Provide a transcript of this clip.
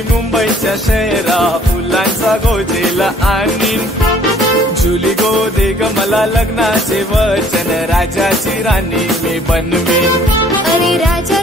मी मुंबईच्या शहरा फुलांचा गोजेला आणीन जुली गो दे ग मला लग्नाचे वचन राजाची राणी मी बनवीन अरे राजा